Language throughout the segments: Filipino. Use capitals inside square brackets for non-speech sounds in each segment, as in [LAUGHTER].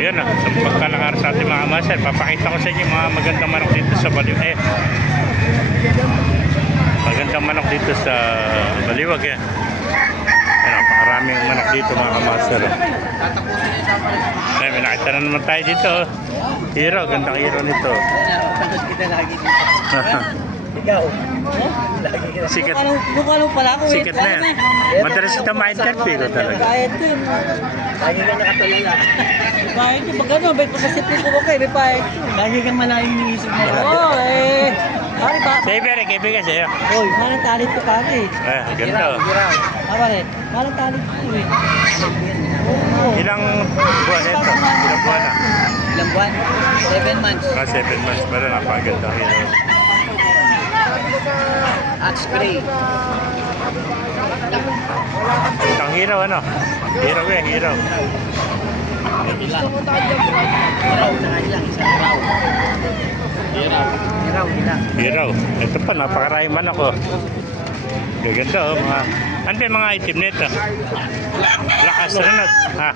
Yan, ah, sa pagkalakar sa ating mga master, papakita ko sa inyo mga magandang manok dito sa Baliw. Eh, magandang manok dito sa Baliwag yan. Yan, napakaraming manok dito mga kamaster. Eh, may nakita na naman tayo dito. Hero, gandang hero nito. Kita lagi dito. [LAUGHS] Ikaw? Sikat. Lang pala ako. eh. Sikat na yan. Madalas kita ma-interview ko talaga. Bayad ko yun. Lagi kang nakatulala. Bayad ko. Pag ano, may pagkasipin ko ko kayo, may bayad ko. Lagi kang malayong iniisip mo. Oo, eh. Pare ba? Sa Iberi, kaibigan sa'yo. Oy, malang talit ko pare. Eh, ganda. oh. Ah, pare. Malang talit ko eh. Ilang buwan ito? Ilang buwan na? Ilang buwan? Seven months. Ah, seven months pa rin. Napakaganda spray. Isang hero, ano? Hero eh, hero. Ilang? Iraw na ilang. Isang ilang. Ito pa, napakarami man ako. Gaganda oh, mga... Ano ba mga item nito? Black astronaut, ha?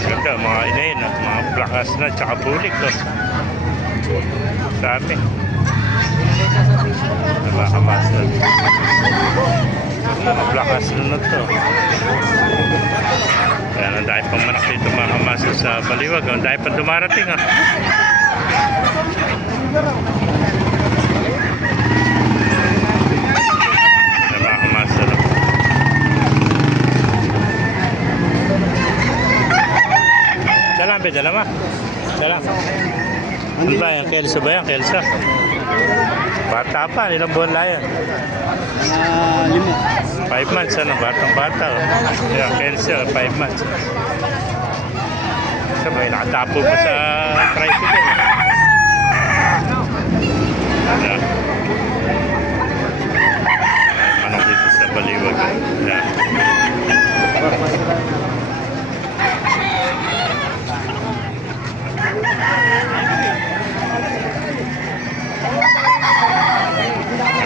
Ganda, mga inayin, oh. mga black astronaut, tsaka bulik, oh. Dami. Mga Mga black astronaut to. Kaya ang dahil pang manak dito mga kamaster sa Baliwag. Ang dahil pang dumarating, ah. Dalam? Dalam ah. Dalam. Ano ba yan? Kelso ba yan? Kelso? Bata pa. Ilang buwan lang yan? Ah, lima. Five months ano? Batang bata. Oh. Yan, Kelso. Five months. Sabay, nakatapo pa sa tricycle. Yan. Manok dito sa Baliwag. Yan.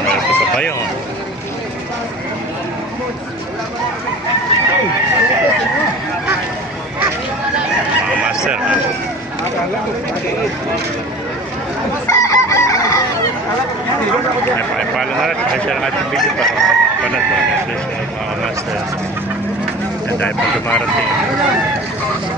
Meron pa sa payong. oh. Master. Ay, pakipala na rin. Pakishare ang ating video para panad mo. Mga master. Yan dahil pag dumarating.